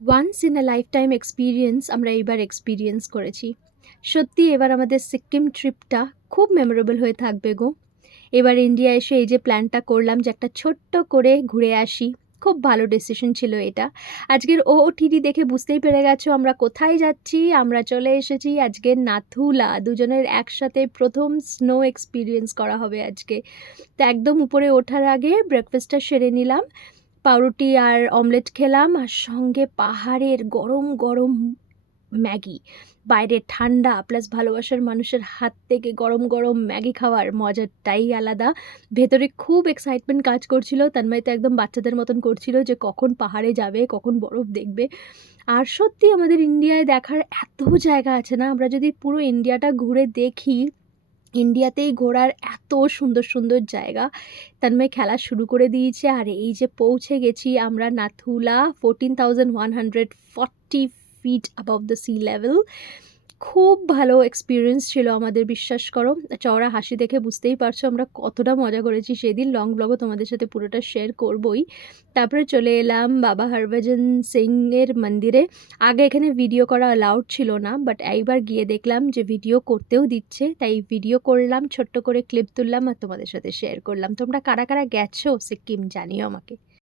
Once in a lifetime experience আমরা এইবার experience করেছি। সত্যি এবার আমাদের সিকিম ট্রিপটা খুব মেমোরেবল হয়ে থাকবে গো। এবার ইন্ডিয়া এসে এই যে প্ল্যানটা করলাম যে একটা ছোট্ট করে ঘুরে আসি, খুব ভালো ডিসিশন ছিল এটা। আজকের ওটিটি দেখে বুঝতেই পেরে গেছো আমরা কোথায় যাচ্ছি। আমরা চলে এসেছি আজকের নাথুলা। দুজনের একসাথে প্রথম স্নো এক্সপিরিয়েন্স করা হবে আজকে। তো একদম উপরে ওঠার আগে ব্রেকফাস্টটা সেরে নিলাম। পাউরুটি আর অমলেট খেলাম আর সঙ্গে পাহাড়ের গরম গরম ম্যাগি। বাইরে ঠান্ডা প্লাস ভালোবাসার মানুষের হাত থেকে গরম গরম ম্যাগি খাওয়ার মজাটাই আলাদা। ভেতরে খুব এক্সাইটমেন্ট কাজ করছিল। তন্ময় তো একদম বাচ্চাদের মতন করছিল যে কখন পাহাড়ে যাবে, কখন বরফ দেখবে। আর সত্যি আমাদের ইন্ডিয়ায় দেখার এত জায়গা আছে না, আমরা যদি পুরো ইন্ডিয়াটা ঘুরে দেখি, ইন্ডিয়াতেই ঘোরার এত সুন্দর সুন্দর জায়গা। তন্ময় খেলা শুরু করে দিয়েছে আর এই যে পৌঁছে গেছি আমরা Nathula, 14,140 feet above the sea level. খুব ভালো এক্সপিরিয়েন্স ছিল আমাদের, বিশ্বাস করো। চওড়া হাসি দেখে বুঝতেই পারছো আমরা কতটা মজা করেছি সেদিন। লং ব্লগও তোমাদের সাথে পুরোটা শেয়ার করবই। তারপরে চলে এলাম বাবা হরভজন সিংয়ের মন্দিরে। আগে এখানে ভিডিও করা অ্যালাউড ছিল না, বাট এইবার গিয়ে দেখলাম যে ভিডিও করতেও দিচ্ছে, তাই ভিডিও করলাম, ছোট্ট করে ক্লিপ তুললাম আর তোমাদের সাথে শেয়ার করলাম। তোমরা কারা কারা গেছো সিকিম জানিও আমাকে।